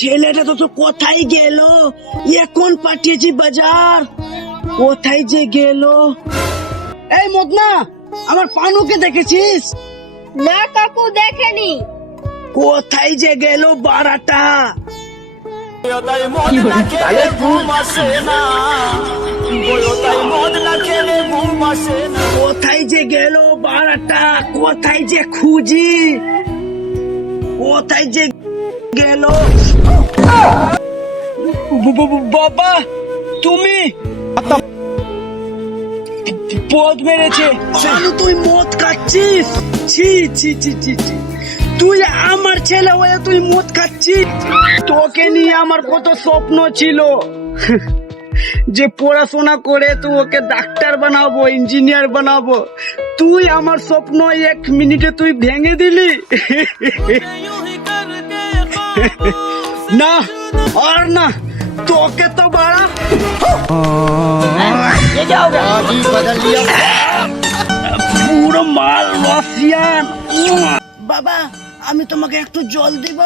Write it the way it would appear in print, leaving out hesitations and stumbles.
ছেলেটা তো কোথায় গেল? এখন পাঠিয়েছি বাজার, কোথায় যে গেল? এই মদনা, আমার পানুকে দেখেছিস? না কাকু, দেখেনি। কোথায় যে গেল বারাটা? কোথায় যে গেল বারাটা? কোথায় যে খুঁজি, কোথায় যে গেল? বাবা তুমি পদ মেরেছে। তুই মদ খাচ্ছিস? ছি ছি ছি ছি ছি, তুই আমার ছেলে হয়ে তুই মদ খাচ্ছিস? তোকে নিয়ে আমার কত স্বপ্ন ছিল যে পড়াশোনা করে তুই ওকে ডাক্তার বানাবো, ইঞ্জিনিয়ার বানাবো। তুই আমার স্বপ্ন 1 মিনিটে তুই ভেঙে দিলি। না আর না, তোকে তো বাড়া পুরো মাল রসিয়ান। বাবা, আমি তোমাকে একটু জল দিব?